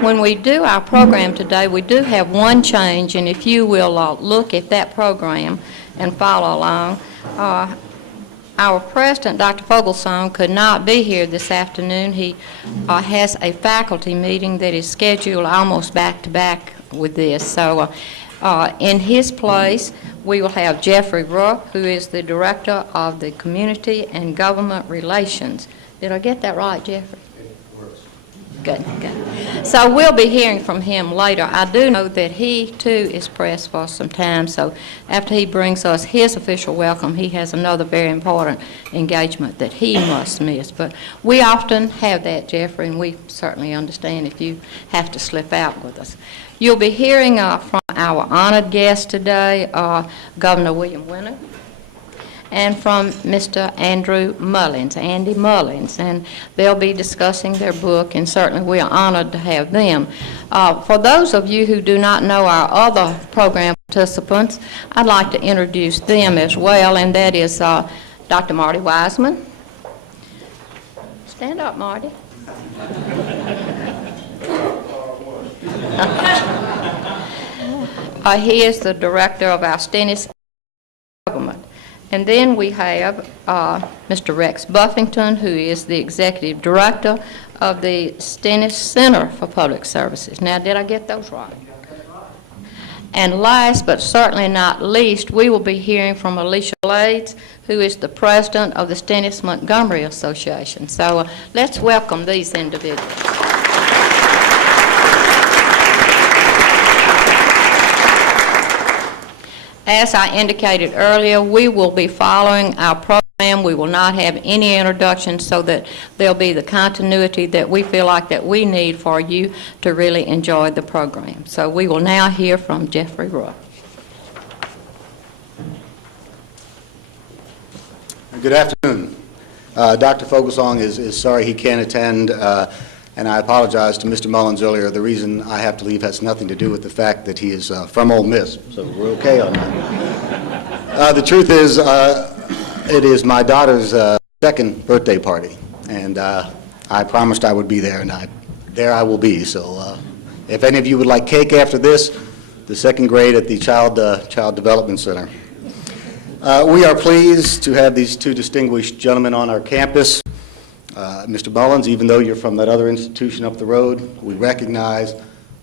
When we do our program today, we do have one change, and if you will look at that program and follow along, our president, Dr. Fogelsong, could not be here this afternoon. He has a faculty meeting that is scheduled almost back-to-back with this. So in his place, we will have Jeffrey Rupp, who is the Director of the Community and Government Relations. Did I get that right, Jeffrey? Good, good. So we'll be hearing from him later. I do know that he, too, is pressed for some time, so after he brings us his official welcome, he has another very important engagement that he must miss. But we often have that, Jeffrey, and we certainly understand if you have to slip out with us. You'll be hearing from our honored guest today, Governor William Whitten, and from Mr. Andrew Mullins, Andy Mullins, and they'll be discussing their book, and certainly we are honored to have them. For those of you who do not know our other program participants, I'd like to introduce them as well, and that is Dr. Marty Wiseman. Stand up, Marty. He is the director of our Stennis government. And then we have Mr. Rex Buffington, who is the executive director of the Stennis Center for Public Services. Now, did I get those right? And last but certainly not least, we will be hearing from Alicia Blades, who is the president of the Stennis Montgomery Association. So let's welcome these individuals. As I indicated earlier, we will be following our program. We will not have any introductions, so that there'll be the continuity that we feel like that we need for you to really enjoy the program. So we will now hear from Jeffrey Rupp. Good afternoon. Dr. Fogelsong is sorry he can't attend, and I apologize to Mr. Mullins earlier. The reason I have to leave has nothing to do with the fact that he is from Ole Miss, so we're okay on that. The truth is, it is my daughter's second birthday party, and I promised I would be there, and there I will be. So if any of you would like cake after this, the second grade at the Child Development Center. We are pleased to have these two distinguished gentlemen on our campus. Mr. Mullins, even though you're from that other institution up the road, we recognize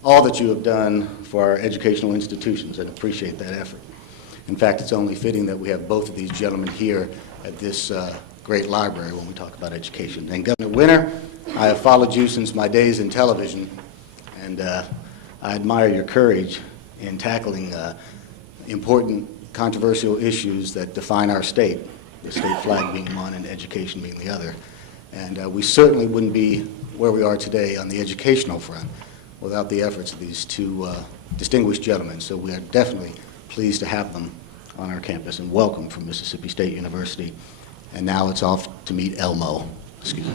all that you have done for our educational institutions and appreciate that effort. In fact, it's only fitting that we have both of these gentlemen here at this great library when we talk about education. And Governor Whitten, I have followed you since my days in television, and I admire your courage in tackling important controversial issues that define our state, the state flag being one and education being the other. And we certainly wouldn't be where we are today on the educational front without the efforts of these two distinguished gentlemen. So we are definitely pleased to have them on our campus, and welcome from Mississippi State University. And now it's off to meet Elmo. Excuse me.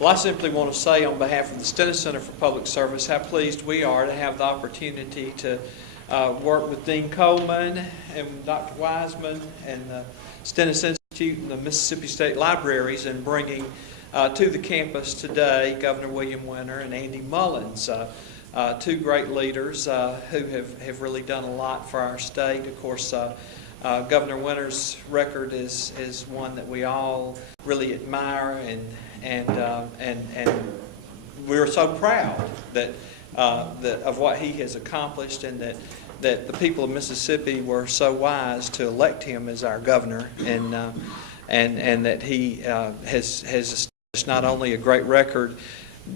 Well, I simply want to say on behalf of the Stennis Center for Public Service how pleased we are to have the opportunity to work with Dean Coleman and Dr. Wiseman and the Stennis Institute and the Mississippi State Libraries in bringing to the campus today Governor William Whitten and Andy Mullins, two great leaders who have really done a lot for our state. Of course, Governor Whitten's record is one that we all really admire, and we're so proud that of what he has accomplished, and that the people of Mississippi were so wise to elect him as our governor, and that he has established not only a great record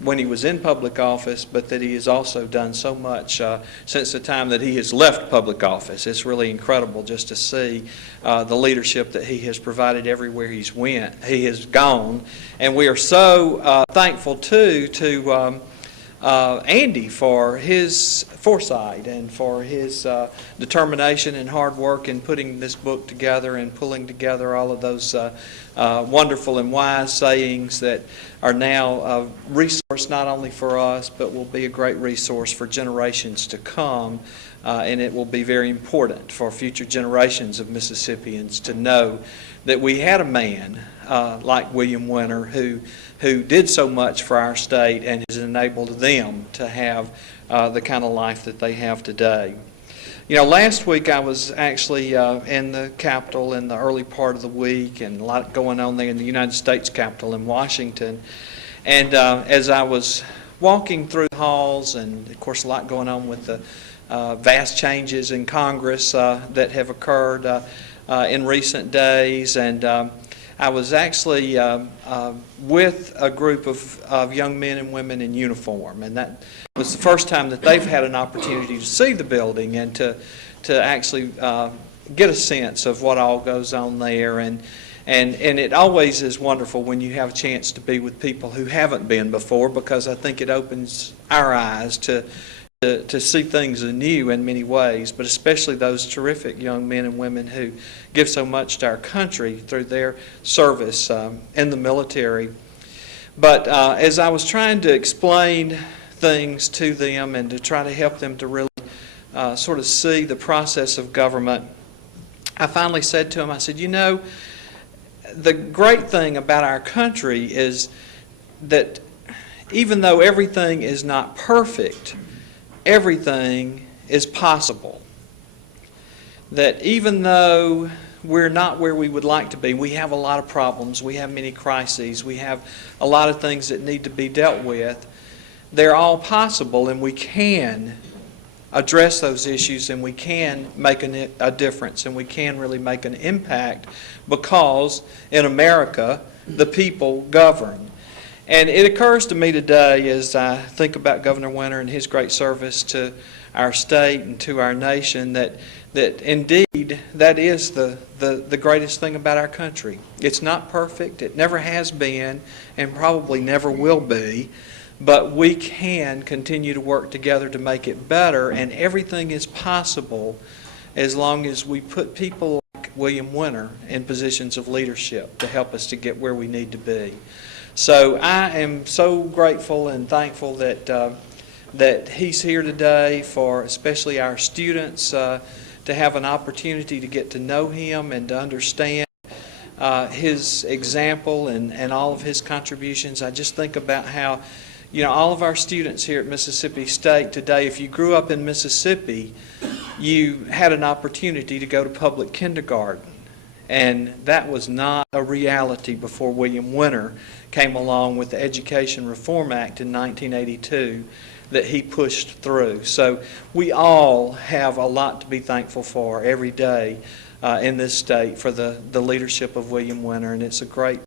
when he was in public office, but that he has also done so much since the time that he has left public office. It's really incredible just to see the leadership that he has provided everywhere he has gone, and we are so thankful too to Andy for his foresight and for his determination and hard work in putting this book together and pulling together all of those wonderful and wise sayings that are now a resource not only for us, but will be a great resource for generations to come and it will be very important for future generations of Mississippians to know that we had a man like William Winter who did so much for our state and has enabled them to have the kind of life that they have today. You know, last week I was actually in the Capitol in the early part of the week, and a lot going on there in the United States Capitol in Washington. And as I was walking through the halls, and of course a lot going on with the vast changes in Congress that have occurred in recent days, and I was actually with a group of young men and women in uniform, and that was the first time that they've had an opportunity to see the building and to actually get a sense of what all goes on there. And it always is wonderful when you have a chance to be with people who haven't been before, because I think it opens our eyes to see things anew in many ways, but especially those terrific young men and women who give so much to our country through their service in the military. But as I was trying to explain things to them and to try to help them to really sort of see the process of government, I finally said to them, I said, you know, the great thing about our country is that even though everything is not perfect, everything is possible. That even though we're not where we would like to be, we have a lot of problems, we have many crises, we have a lot of things that need to be dealt with, they're all possible, and we can address those issues, and we can make a difference, and we can really make an impact, because in America the people govern. And it occurs to me today, as I think about Governor Winter and his great service to our state and to our nation, that indeed that is the greatest thing about our country. It's not perfect, it never has been, and probably never will be, but we can continue to work together to make it better, and everything is possible as long as we put people like William Winter in positions of leadership to help us to get where we need to be. So I am so grateful and thankful that he's here today, for especially our students to have an opportunity to get to know him and to understand his example and all of his contributions. I just think about how, you know, all of our students here at Mississippi State today, if you grew up in Mississippi, you had an opportunity to go to public kindergarten. And that was not a reality before William Winter came along with the Education Reform Act in 1982 that he pushed through. So we all have a lot to be thankful for every day in this state for the leadership of William Winter, and it's a great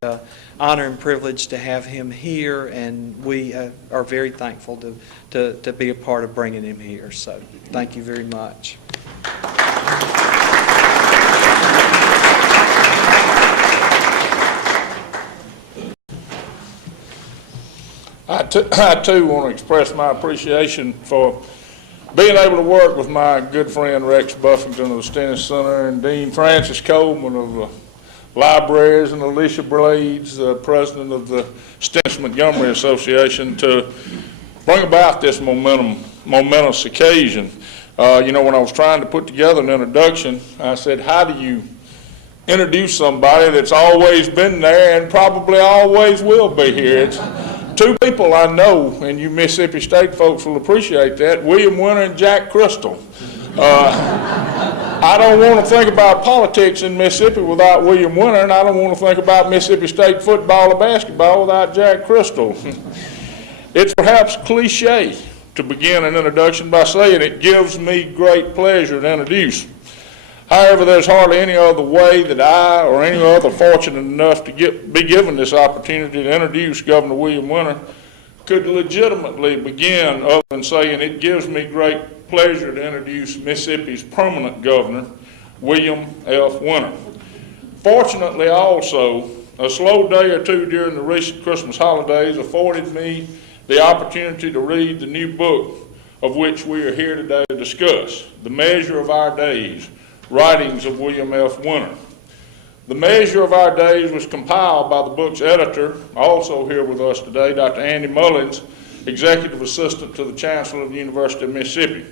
honor and privilege to have him here, and we are very thankful to be a part of bringing him here. So thank you very much. I too want to express my appreciation for being able to work with my good friend Rex Buffington of the Stennis Center and Dean Francis Coleman of the Libraries and Alicia Blades, the president of the Stennis Montgomery Association, to bring about this momentous occasion. You know, when I was trying to put together an introduction, I said, how do you introduce somebody that's always been there and probably always will be here? It's two people I know, and you Mississippi State folks will appreciate that, William Winter and Jack Crystal. I don't want to think about politics in Mississippi without William Winter, and I don't want to think about Mississippi State football or basketball without Jack Crystal. It's perhaps cliche to begin an introduction by saying it gives me great pleasure to introduce. However, there's hardly any other way that I or any other fortunate enough to be given this opportunity to introduce Governor William Winter could legitimately begin other than saying it gives me great pleasure to introduce Mississippi's permanent governor, William F. Winter. Fortunately also, a slow day or two during the recent Christmas holidays afforded me the opportunity to read the new book of which we are here today to discuss, The Measure of Our Days, Writings of William F. Winter. The Measure of Our Days was compiled by the book's editor, also here with us today, Dr. Andy Mullins, Executive Assistant to the Chancellor of the University of Mississippi.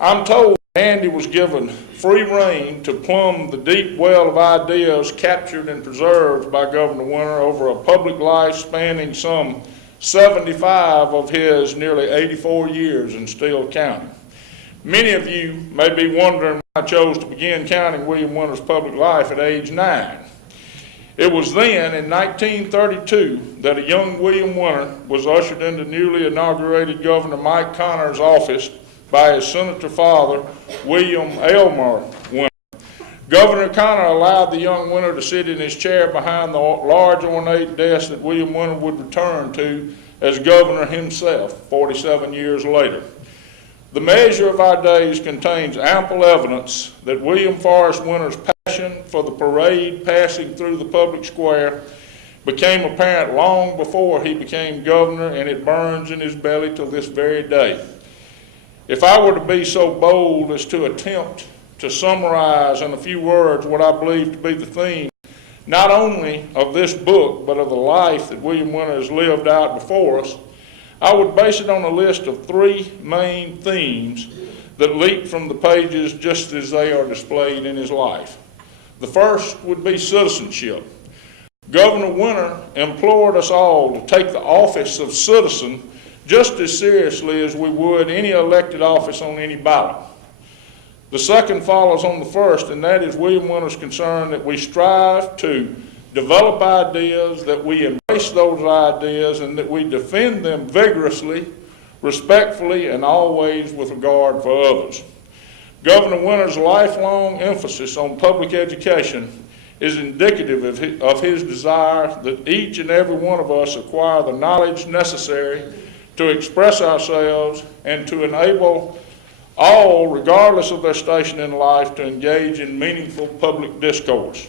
I'm told Andy was given free rein to plumb the deep well of ideas captured and preserved by Governor Winter over a public life spanning some 75 of his nearly 84 years in Steele County. Many of you may be wondering why I chose to begin counting William Winter's public life at age 9. It was then, in 1932, that a young William Winter was ushered into newly inaugurated Governor Mike Conner's office by his senator father, William Elmer Winter. Governor Conner allowed the young Winter to sit in his chair behind the large ornate desk that William Winter would return to as governor himself 47 years later. The measure of our days contains ample evidence that William Forrest Winter's passion for the parade passing through the public square became apparent long before he became governor, and it burns in his belly till this very day. If I were to be so bold as to attempt to summarize in a few words what I believe to be the theme, not only of this book, but of the life that William Winter has lived out before us, I would base it on a list of 3 main themes that leap from the pages just as they are displayed in his life. The first would be citizenship. Governor Winter implored us all to take the office of citizen just as seriously as we would any elected office on any ballot. The second follows on the first, and that is William Winter's concern that we strive to develop ideas, that we embrace those ideas, and that we defend them vigorously, respectfully, and always with regard for others. Governor Winter's lifelong emphasis on public education is indicative of his desire that each and every one of us acquire the knowledge necessary to express ourselves and to enable all, regardless of their station in life, to engage in meaningful public discourse.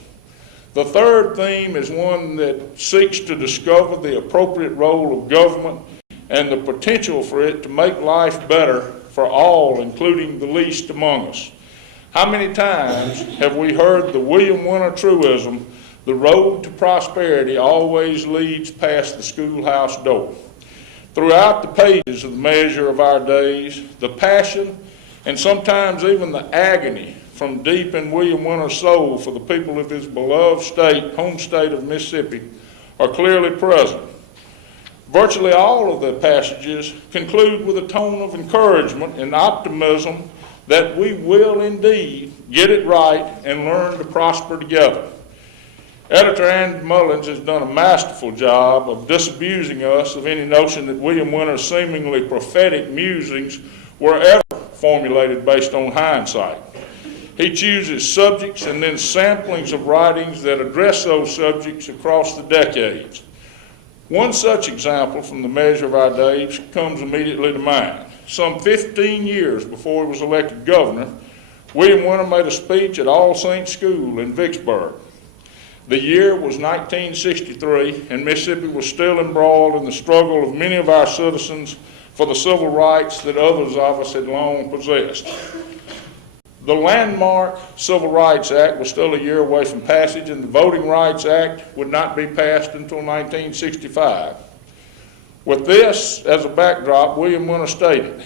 The third theme is one that seeks to discover the appropriate role of government and the potential for it to make life better for all, including the least among us. How many times have we heard the William Winter truism, the road to prosperity always leads past the schoolhouse door? Throughout the pages of the measure of our days, the passion and sometimes even the agony from deep in William Winter's soul for the people of his beloved state, home state of Mississippi, are clearly present. Virtually all of the passages conclude with a tone of encouragement and optimism that we will indeed get it right and learn to prosper together. Editor Andy Mullins has done a masterful job of disabusing us of any notion that William Winter's seemingly prophetic musings were ever formulated based on hindsight. He chooses subjects and then samplings of writings that address those subjects across the decades. One such example from the measure of our days comes immediately to mind. Some 15 years before he was elected governor, William Winter made a speech at All Saints School in Vicksburg. The year was 1963, and Mississippi was still embroiled in the struggle of many of our citizens for the civil rights that others of us had long possessed. The landmark Civil Rights Act was still a year away from passage, and the Voting Rights Act would not be passed until 1965. With this as a backdrop, William Winter stated,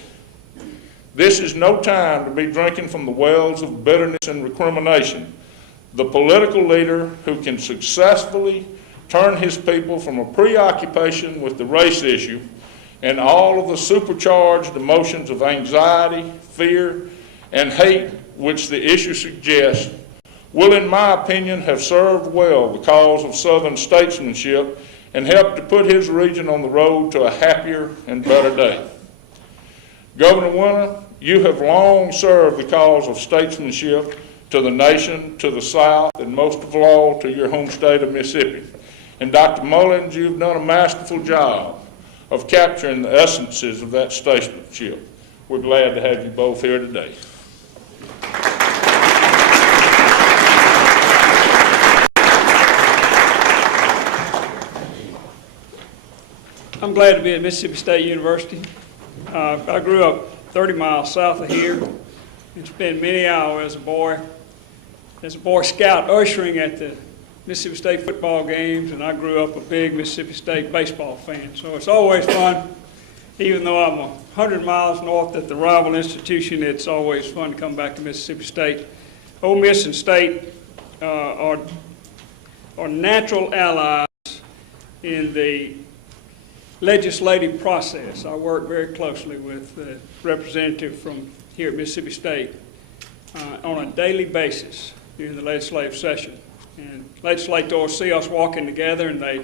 "This is no time to be drinking from the wells of bitterness and recrimination. The political leader who can successfully turn his people from a preoccupation with the race issue and all of the supercharged emotions of anxiety, fear, and hate which the issue suggests will, in my opinion, have served well the cause of Southern statesmanship and helped to put his region on the road to a happier and better day." Governor Winter, you have long served the cause of statesmanship to the nation, to the South, and most of all to your home state of Mississippi. And Dr. Mullins, you've done a masterful job of capturing the essences of that statesmanship. We're glad to have you both here today. I'm glad to be at Mississippi State University. I grew up 30 miles south of here and spent many hours as a Boy Scout ushering at the Mississippi State football games, and I grew up a big Mississippi State baseball fan. So it's always fun Even though I'm 100 miles north at the rival institution, it's always fun to come back to Mississippi State. Ole Miss and State are natural allies in the legislative process. I work very closely with the representative from here at Mississippi State on a daily basis during the legislative session. And legislators see us walking together, and they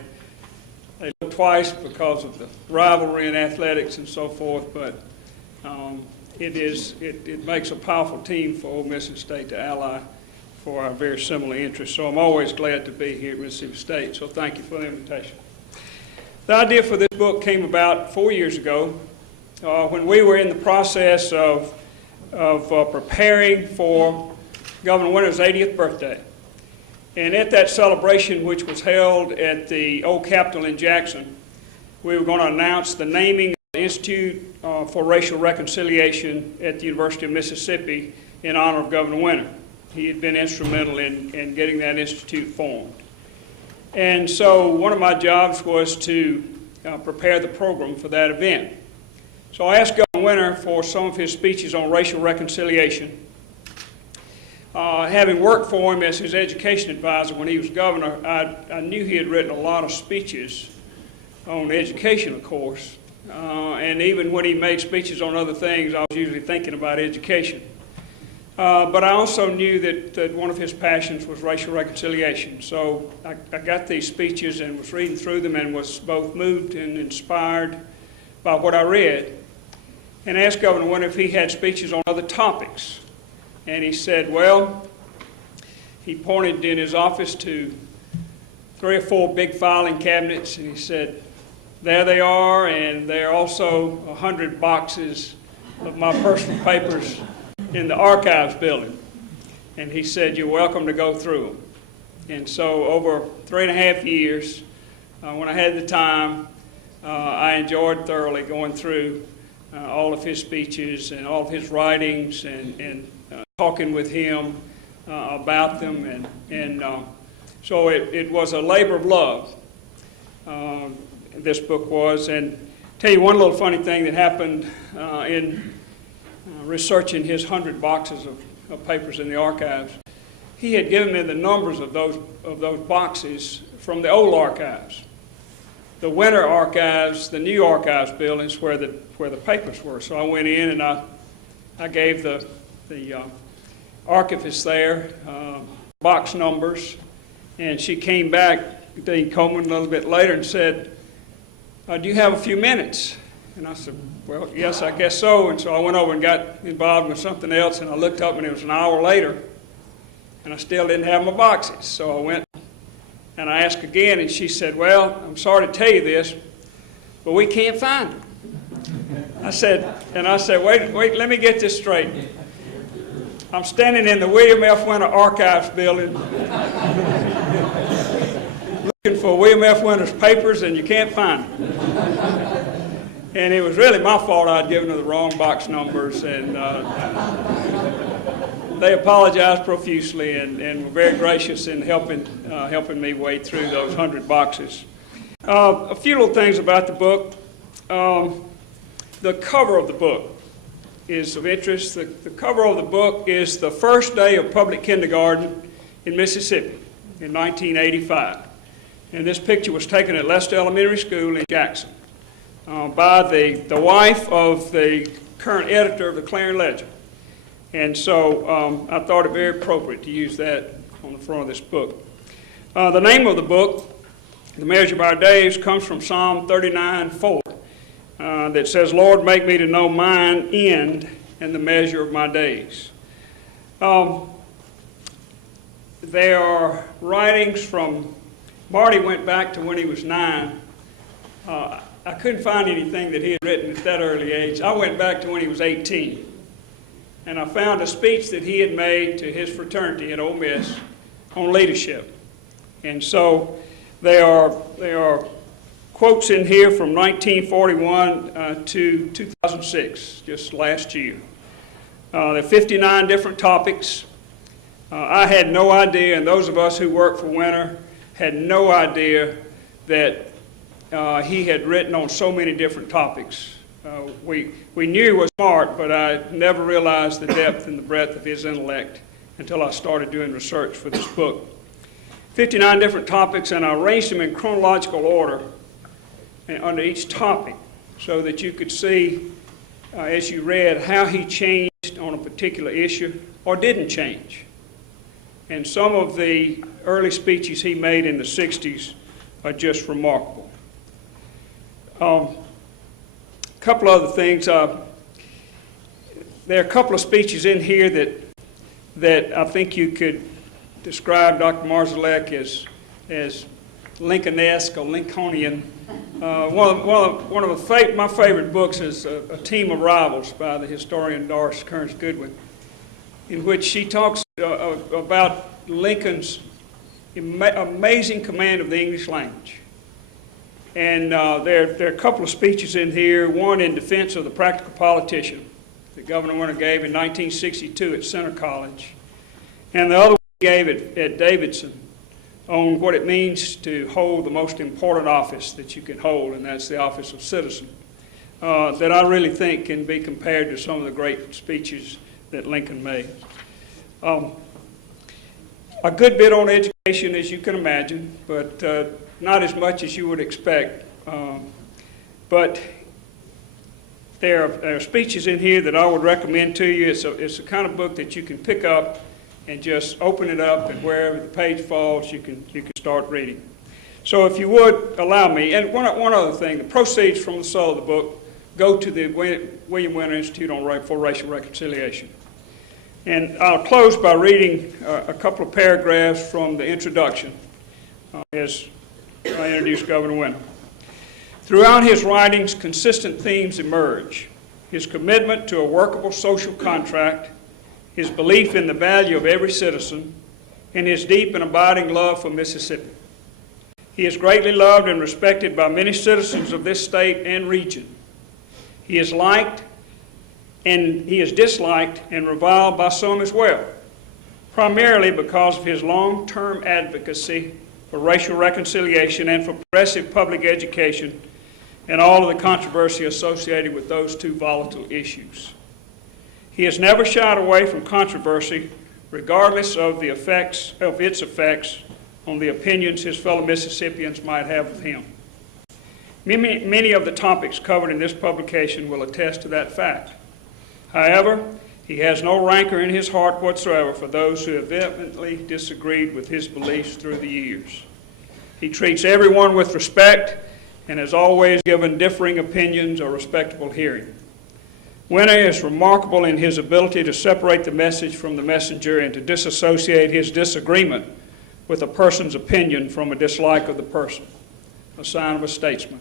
look twice because of the rivalry in athletics and so forth, but it makes a powerful team for Ole Miss and State to ally for our very similar interests. So I'm always glad to be here at Mississippi State, so thank you for the invitation. The idea for this book came about 4 years ago when we were in the process of preparing for Governor Winter's 80th birthday. And at that celebration, which was held at the Old Capitol in Jackson, we were going to announce the naming of the Institute for Racial Reconciliation at the University of Mississippi in honor of Governor Winter. He had been instrumental in getting that institute formed. And so one of my jobs was to prepare the program for that event. So I asked Governor Winter for some of his speeches on racial reconciliation. Having worked for him as his education advisor when he was governor, I knew he had written a lot of speeches on education, of course. And even when he made speeches on other things, I was usually thinking about education. But I also knew that one of his passions was racial reconciliation. So I got these speeches and was reading through them and was both moved and inspired by what I read, and asked Governor Winter if he had speeches on other topics. And he said, well, he pointed in his office to 3 or 4 big filing cabinets, and he said, there they are, and there are also 100 boxes of my personal papers in the archives building. And he said, you're welcome to go through them. And so over 3.5 years, when I had the time, I enjoyed thoroughly going through all of his speeches and all of his writings and talking with him about them. And so it was a labor of love, this book was. And I'll tell you one little funny thing that happened in researching his 100 boxes of papers in the archives. He had given me the numbers of those boxes from the old archives. The Winter archives, the new archives buildings where the papers were. So I went in and I gave the archivist there box numbers, and she came back, Dean Coleman, a little bit later and said, do you have a few minutes? And I said, well, yes, I guess so. And so I went over and got involved with something else, and I looked up and it was an hour later, and I still didn't have my boxes. So I went and I asked again, and she said, well, I'm sorry to tell you this, but we can't find them. I said, wait, let me get this straight. I'm standing in the William F. Winter Archives building looking for William F. Winter's papers, and you can't find them. And it was really my fault. I'd given her the wrong box numbers, and they apologized profusely and were very gracious in helping me wade through those 100 boxes. A few little things about the book. The cover of the book is of interest. The cover of the book is the first day of public kindergarten in Mississippi in 1985. And this picture was taken at Lester Elementary School in Jackson by the wife of the current editor of the Clarion Ledger. And so I thought it very appropriate to use that on the front of this book. The name of the book, The Measure of Our Days, comes from Psalm 39:4 that says, Lord, make me to know mine end and the measure of my days. There are writings from, Marty went back to when he was 9. I couldn't find anything that he had written at that early age. I went back to when he was 18. And I found a speech that he had made to his fraternity at Ole Miss on leadership. And so there are quotes in here from 1941 to 2006, just last year. There are 59 different topics. I had no idea, and those of us who worked for Winter had no idea that he had written on so many different topics We knew he was smart, but I never realized the depth and the breadth of his intellect until I started doing research for this book. 59 different topics, and I arranged them in chronological order under each topic so that you could see, as you read, how he changed on a particular issue or didn't change. And some of the early speeches he made in the 60s are just remarkable. A couple other things. There are a couple of speeches in here that I think you could describe Dr. Marzalek as Lincoln-esque or Lincolnian. One of my favorite books is A Team of Rivals by the historian Doris Kearns Goodwin, in which she talks about Lincoln's amazing command of the English language. And there are a couple of speeches in here, one in defense of the practical politician that Governor Winter gave in 1962 at Center College, and the other one he gave at Davidson on what it means to hold the most important office that you can hold, and that's the office of citizen, that I really think can be compared to some of the great speeches that Lincoln made. A good bit on education, as you can imagine, but not as much as you would expect. But there are speeches in here that I would recommend to you. It's a kind of book that you can pick up and just open it up, and wherever the page falls, you can start reading. So if you would allow me, and one other thing, the proceeds from the sale of the book go to the William Winter Institute for Racial Reconciliation. And I'll close by reading a couple of paragraphs from the introduction as I introduce Governor Winter. Throughout his writings, consistent themes emerge: his commitment to a workable social contract, his belief in the value of every citizen, and his deep and abiding love for Mississippi. He is greatly loved and respected by many citizens of this state and region. He is liked and he is disliked and reviled by some as well, primarily because of his long-term advocacy for racial reconciliation and for progressive public education and all of the controversy associated with those two volatile issues. He has never shied away from controversy, regardless of its effects on the opinions his fellow Mississippians might have of him. Many of the topics covered in this publication will attest to that fact. However, he has no rancor in his heart whatsoever for those who have vehemently disagreed with his beliefs through the years. He treats everyone with respect and has always given differing opinions a respectable hearing. Winter is remarkable in his ability to separate the message from the messenger and to disassociate his disagreement with a person's opinion from a dislike of the person, a sign of a statesman.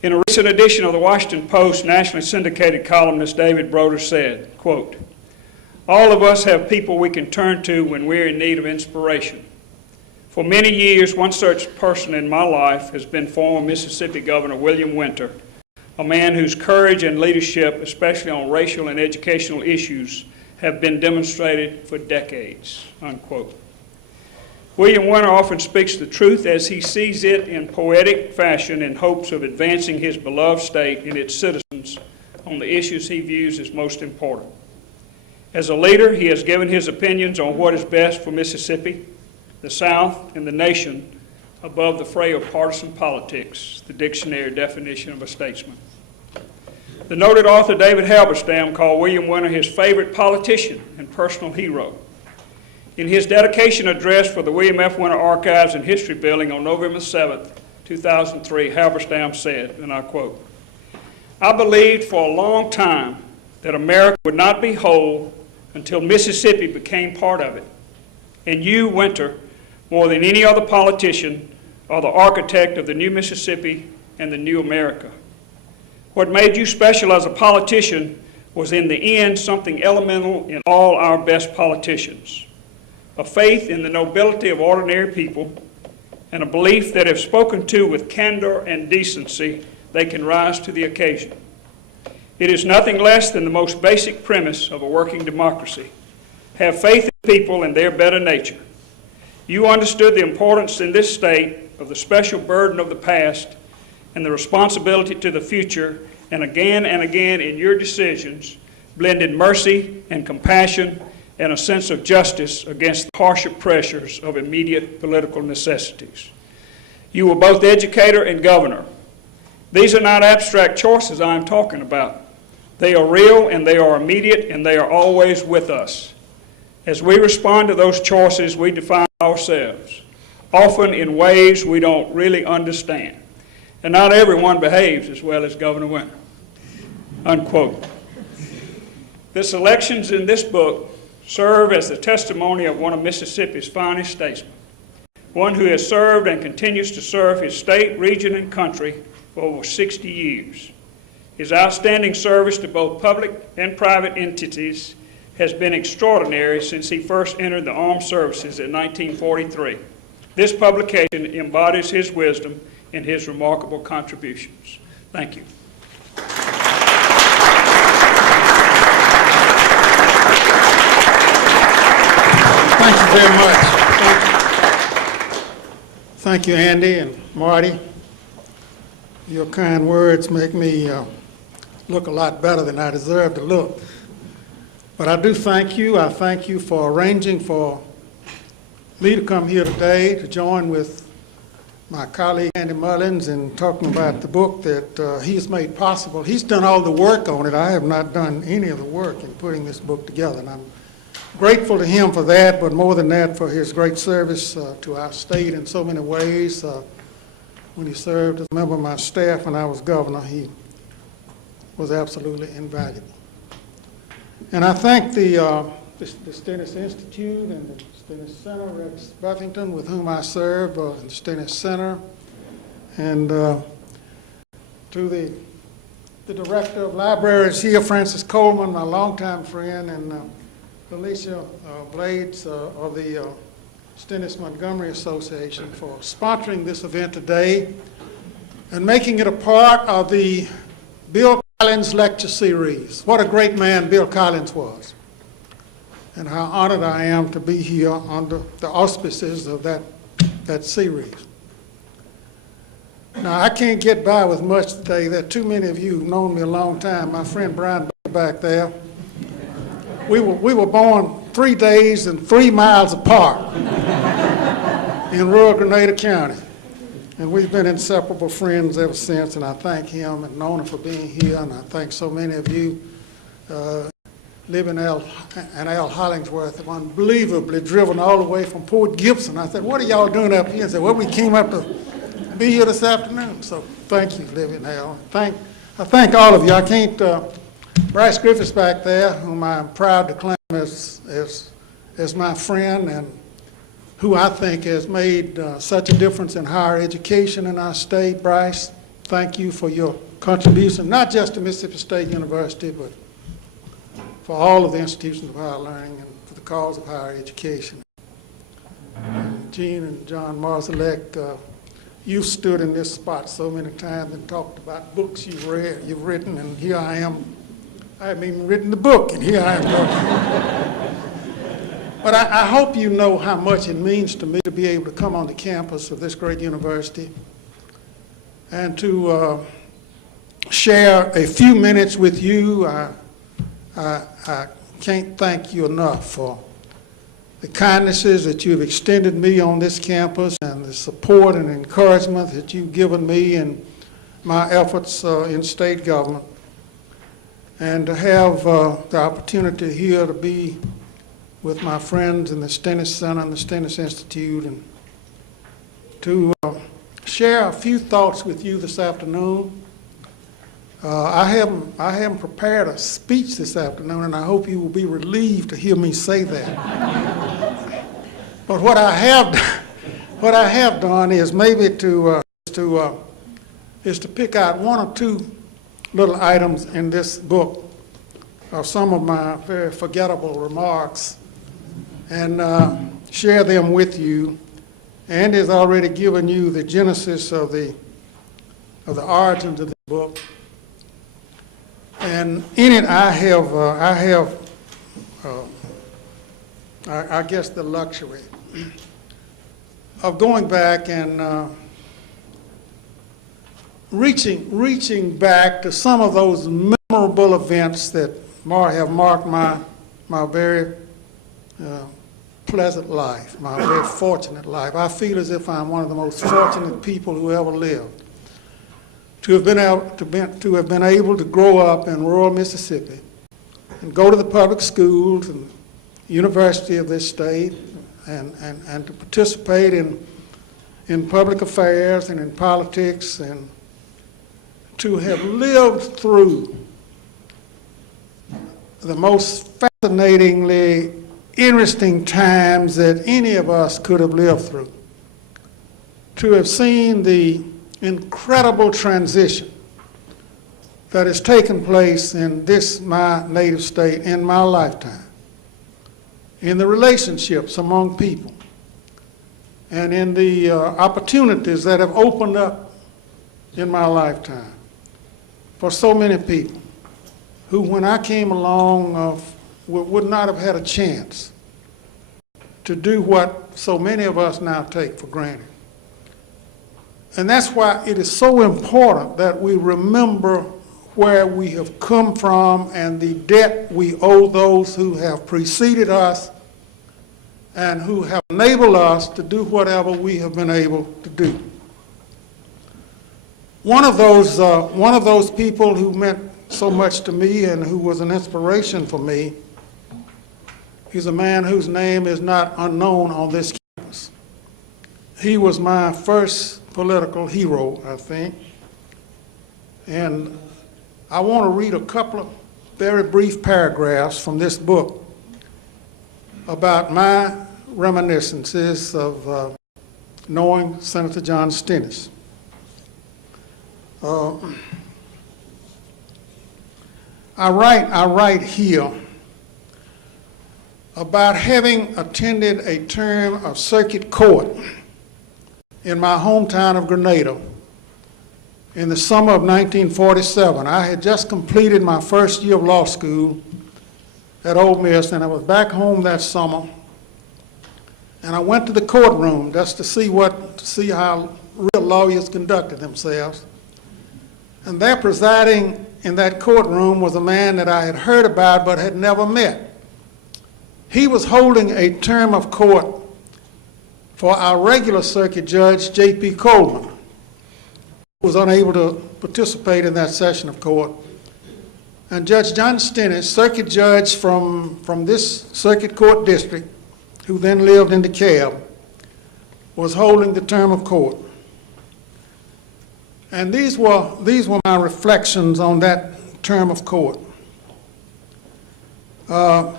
In a recent edition of the Washington Post, nationally syndicated columnist David Broder said, quote, "All of us have people we can turn to when we're in need of inspiration. For many years, one such person in my life has been former Mississippi Governor William Winter, a man whose courage and leadership, especially on racial and educational issues, have been demonstrated for decades," unquote. William Winter often speaks the truth as he sees it in poetic fashion in hopes of advancing his beloved state and its citizens on the issues he views as most important. As a leader, he has given his opinions on what is best for Mississippi, the South, and the nation above the fray of partisan politics, the dictionary definition of a statesman. The noted author David Halberstam called William Winter his favorite politician and personal hero. In his dedication address for the William F. Winter Archives and History Building on November 7, 2003, Halberstam said, and I quote, "I believed for a long time that America would not be whole until Mississippi became part of it. And you, Winter, more than any other politician, are the architect of the new Mississippi and the new America. What made you special as a politician was in the end something elemental in all our best politicians: a faith in the nobility of ordinary people, and a belief that if spoken to with candor and decency, they can rise to the occasion. It is nothing less than the most basic premise of a working democracy. Have faith in people and their better nature. You understood the importance in this state of the special burden of the past and the responsibility to the future and again in your decisions blended mercy and compassion and a sense of justice against the harsher pressures of immediate political necessities. You were both educator and governor. These are not abstract choices I am talking about. They are real and they are immediate and they are always with us. As we respond to those choices, we define ourselves, often in ways we don't really understand. And not everyone behaves as well as Governor Whitten. Unquote. The selections in this book serve as the testimony of one of Mississippi's finest statesmen, one who has served and continues to serve his state, region, and country for over 60 years. His outstanding service to both public and private entities has been extraordinary since he first entered the armed services in 1943. This publication embodies his wisdom and his remarkable contributions. Thank you. Thank you very much. Thank you, Andy and Marty. Your kind words make me look a lot better than I deserve to look. But I do thank you. I thank you for arranging for me to come here today to join with my colleague Andy Mullins in talking about the book that he has made possible. He's done all the work on it. I have not done any of the work in putting this book together, and I'm grateful to him for that, but more than that, for his great service to our state in so many ways. When he served as a member of my staff when I was governor, he was absolutely invaluable. And I thank the Stennis Institute and the Stennis Center, Rex Buffington, with whom I serve, in the Stennis Center, and to the Director of Libraries here, Francis Coleman, my longtime friend, and Alicia Blades of the Stennis Montgomery Association for sponsoring this event today and making it a part of the Bill Collins Lecture Series. What a great man Bill Collins was, and how honored I am to be here under the auspices of that series. Now, I can't get by with much today. There are too many of you who've known me a long time. My friend Brian back there. We were born 3 days and 3 miles apart in rural Grenada County. And we've been inseparable friends ever since, and I thank him and Nona for being here, and I thank so many of you. Libby and Al Hollingsworth have unbelievably driven all the way from Port Gibson. I said, what are y'all doing up here? And said, well, we came up to be here this afternoon. So thank you, Libby and Al. I thank all of you. I can't, Bryce Griffiths back there, whom I'm proud to claim as my friend and who I think has made such a difference in higher education in our state. Bryce, thank you for your contribution, not just to Mississippi State University, but for all of the institutions of higher learning and for the cause of higher education. And Gene and John Marzalek, you've stood in this spot so many times and talked about books you've written, and here I am. I haven't even written the book, and here I am talking. But I hope you know how much it means to me to be able to come on the campus of this great university and to share a few minutes with you. I can't thank you enough for the kindnesses that you've extended me on this campus and the support and encouragement that you've given me in my efforts in state government. And to have the opportunity here to be with my friends in the Stennis Center and the Stennis Institute, and to share a few thoughts with you this afternoon. I haven't prepared a speech this afternoon, and I hope you will be relieved to hear me say that. But what I have done is maybe to pick out one or two little items in this book of some of my very forgettable remarks and share them with you. Andy has already given you the genesis of the origins of the book. And in it, I guess the luxury of going back and reaching back to some of those memorable events that have marked my very pleasant life, my very fortunate life. I feel as if I'm one of the most fortunate people who ever lived. To have been able to grow up in rural Mississippi and go to the public schools and university of this state and to participate in public affairs and in politics, and to have lived through the most fascinatingly interesting times that any of us could have lived through. To have seen the incredible transition that has taken place in this, my native state, in my lifetime, in the relationships among people, and in the opportunities that have opened up in my lifetime for so many people who, when I came along, would not have had a chance to do what so many of us now take for granted. And that's why it is so important that we remember where we have come from and the debt we owe those who have preceded us and who have enabled us to do whatever we have been able to do. One of those people who meant so much to me and who was an inspiration for me is a man whose name is not unknown on this campus. He was my first political hero, I think. And I want to read a couple of very brief paragraphs from this book about my reminiscences of knowing Senator John Stennis. I write here about having attended a term of circuit court in my hometown of Grenada in the summer of 1947. I had just completed my first year of law school at Ole Miss, and I was back home that summer, and I went to the courtroom just to see how real lawyers conducted themselves. And there, presiding in that courtroom, was a man that I had heard about but had never met. He was holding a term of court for our regular circuit judge, J.P. Coleman, who was unable to participate in that session of court. And Judge John Stennis, circuit judge from this circuit court district, who then lived in DeKalb, was holding the term of court. And these were my reflections on that term of court. Of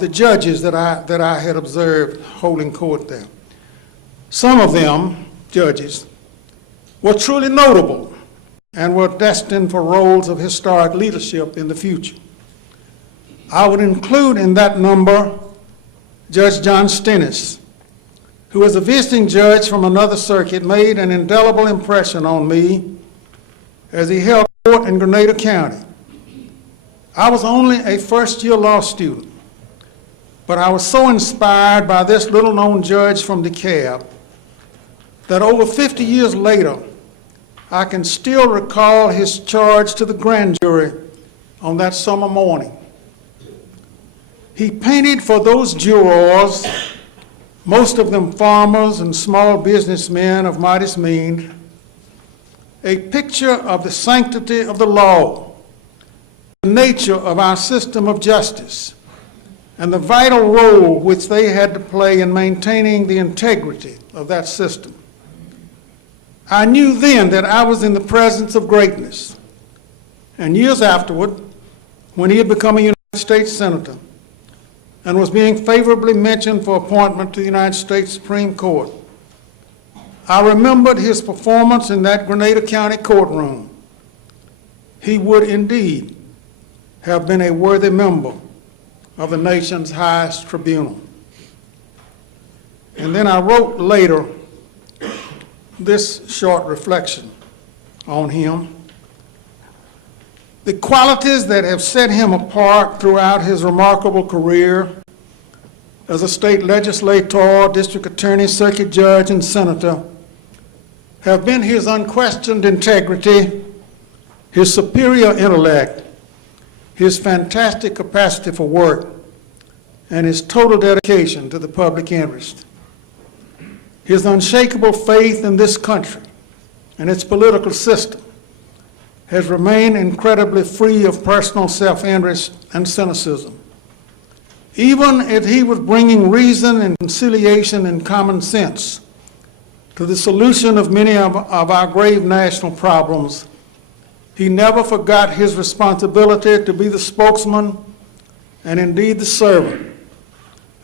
the judges that I had observed holding court there. Some of them, judges, were truly notable and were destined for roles of historic leadership in the future. I would include in that number Judge John Stennis, who as a visiting judge from another circuit made an indelible impression on me as he held court in Grenada County. I was only a first-year law student, but I was so inspired by this little-known judge from DeKalb that over 50 years later, I can still recall his charge to the grand jury on that summer morning. He painted for those jurors, most of them farmers and small businessmen of modest means, a picture of the sanctity of the law, the nature of our system of justice, and the vital role which they had to play in maintaining the integrity of that system. I knew then that I was in the presence of greatness. And years afterward, when he had become a United States Senator and was being favorably mentioned for appointment to the United States Supreme Court, I remembered his performance in that Grenada County courtroom. He would indeed have been a worthy member of the nation's highest tribunal. And then I wrote later this short reflection on him. The qualities that have set him apart throughout his remarkable career as a state legislator, district attorney, circuit judge, and senator have been his unquestioned integrity, his superior intellect, his fantastic capacity for work, and his total dedication to the public interest. His unshakable faith in this country and its political system has remained incredibly free of personal self-interest and cynicism. Even as he was bringing reason and conciliation and common sense to the solution of many of our grave national problems, he never forgot his responsibility to be the spokesman and indeed the servant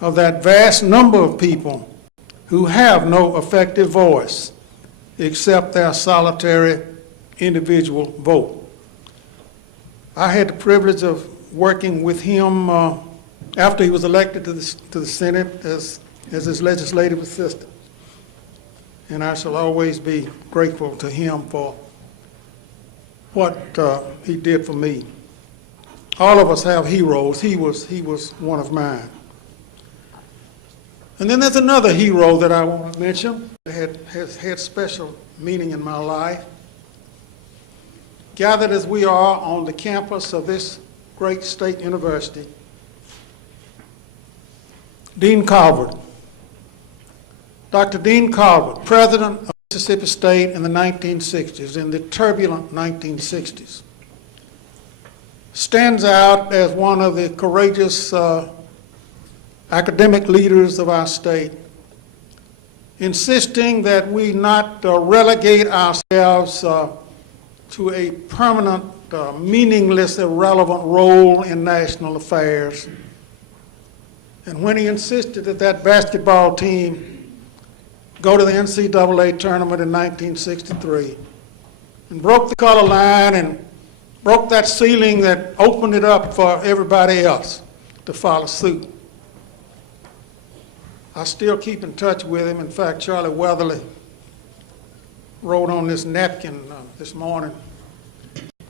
of that vast number of people who have no effective voice except their solitary individual vote. I had the privilege of working with him after he was elected to the Senate as his legislative assistant. And I shall always be grateful to him for what he did for me. All of us have heroes. He was one of mine. And then there's another hero that I want to mention that has had special meaning in my life. Gathered as we are on the campus of this great state university, Dean Calvert. Dr. Dean Calvert, president of Mississippi State in the 1960s, in the turbulent 1960s, stands out as one of the courageous academic leaders of our state, insisting that we not relegate ourselves to a permanent, meaningless, irrelevant role in national affairs. And when he insisted that that basketball team go to the NCAA tournament in 1963 and broke the color line and broke that ceiling that opened it up for everybody else to follow suit. I still keep in touch with him. In fact, Charlie Weatherly wrote on this napkin this morning.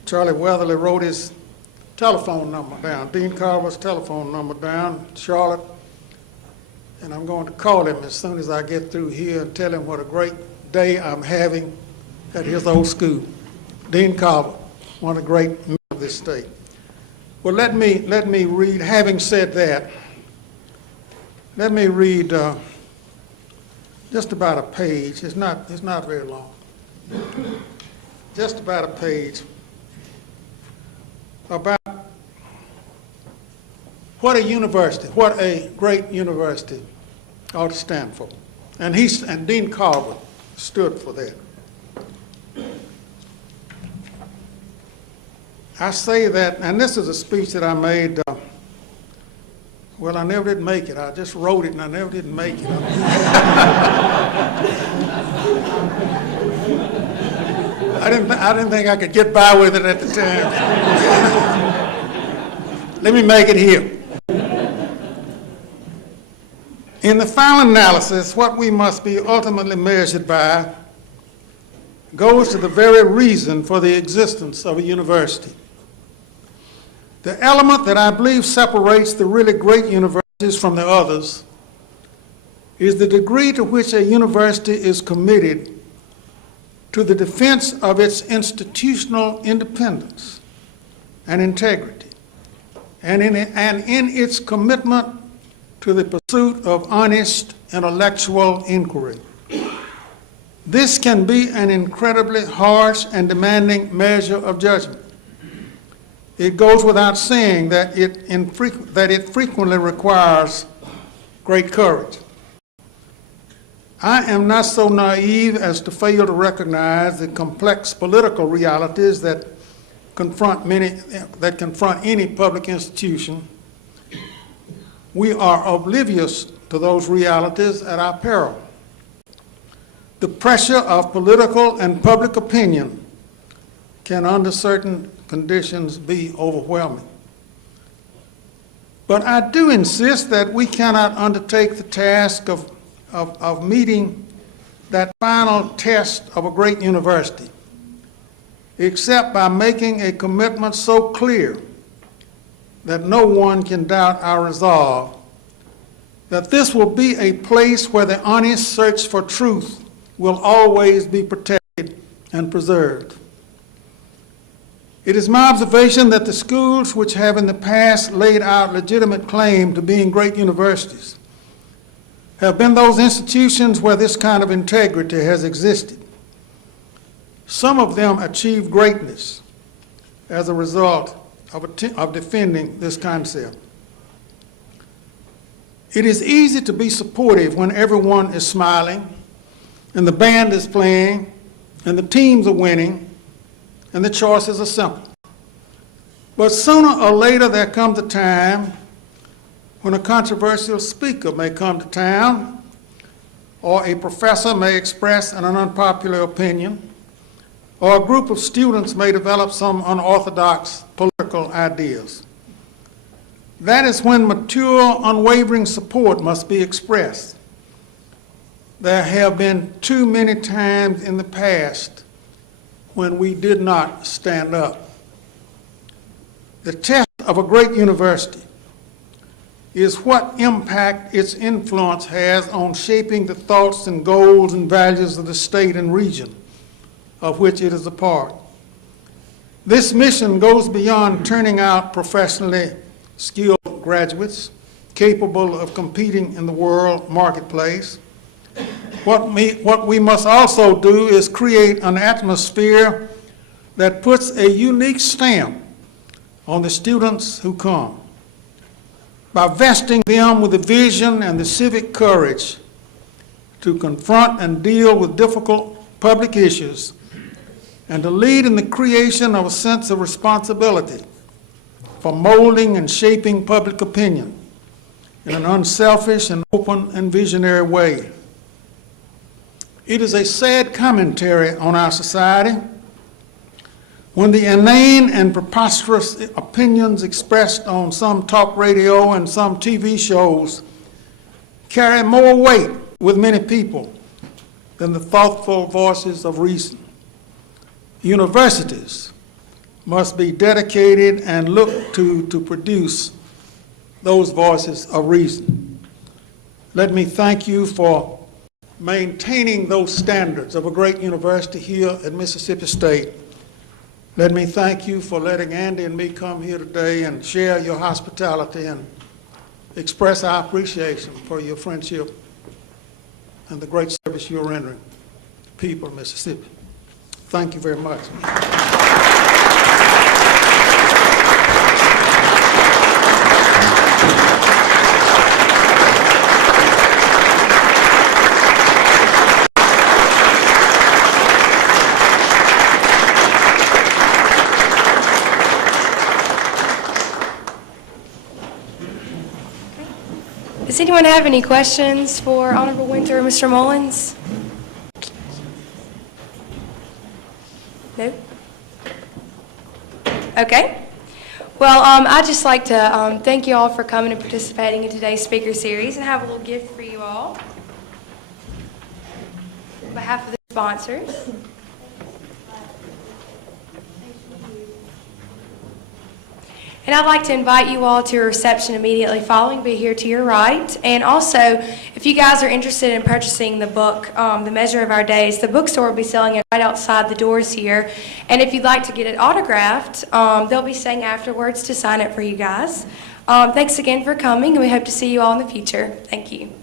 Charlie Weatherly wrote his telephone number down, Dean Calvert's telephone number down, Charlotte, and I'm going to call him as soon as I get through here and tell him what a great day I'm having at his old school. Dean Calvert, one of the great men of this state. Well, let me read, having said that, let me read just about a page. It's not very long. Just about a page about what a great university ought to stand for. And Dean Calvert stood for that. I say that, and this is a speech that I made, well, I never did make it. I just wrote it and I never did make it. I didn't think I could get by with it at the time. Let me make it here. In the final analysis, what we must be ultimately measured by goes to the very reason for the existence of a university. The element that I believe separates the really great universities from the others is the degree to which a university is committed to the defense of its institutional independence and integrity, and in its commitment to the pursuit of honest intellectual inquiry. This can be an incredibly harsh and demanding measure of judgment. It goes without saying that it frequently requires great courage. I am not so naive as to fail to recognize the complex political realities that confront any public institution. We are oblivious to those realities at our peril. The pressure of political and public opinion can, under certain conditions, be overwhelming. But I do insist that we cannot undertake the task of meeting that final test of a great university except by making a commitment so clear that no one can doubt our resolve that this will be a place where the honest search for truth will always be protected and preserved. It is my observation that the schools which have in the past laid out legitimate claim to being great universities have been those institutions where this kind of integrity has existed. Some of them achieved greatness as a result of defending this concept. It is easy to be supportive when everyone is smiling, and the band is playing, and the teams are winning, and the choices are simple. But sooner or later there comes a time when a controversial speaker may come to town, or a professor may express an unpopular opinion, or a group of students may develop some unorthodox political ideas. That is when mature, unwavering support must be expressed. There have been too many times in the past when we did not stand up. The test of a great university is what impact its influence has on shaping the thoughts and goals and values of the state and region of which it is a part. This mission goes beyond turning out professionally skilled graduates capable of competing in the world marketplace. What we must also do is create an atmosphere that puts a unique stamp on the students who come, by vesting them with the vision and the civic courage to confront and deal with difficult public issues, and to lead in the creation of a sense of responsibility for molding and shaping public opinion in an unselfish and open and visionary way. It is a sad commentary on our society when the inane and preposterous opinions expressed on some talk radio and some TV shows carry more weight with many people than the thoughtful voices of reason. Universities must be dedicated and look to produce those voices of reason. Let me thank you for maintaining those standards of a great university here at Mississippi State. Let me thank you for letting Andy and me come here today and share your hospitality and express our appreciation for your friendship and the great service you're rendering the people of Mississippi. Thank you very much. Does anyone have any questions for Honorable Winter or Mr. Mullins? No? Okay. Well, I'd just like to thank you all for coming and participating in today's speaker series, and have a little gift for you all on behalf of the sponsors. And I'd like to invite you all to a reception immediately following, be here to your right. And also, if you guys are interested in purchasing the book, The Measure of Our Days, the bookstore will be selling it right outside the doors here. And if you'd like to get it autographed, they'll be staying afterwards to sign it for you guys. Thanks again for coming, and we hope to see you all in the future. Thank you.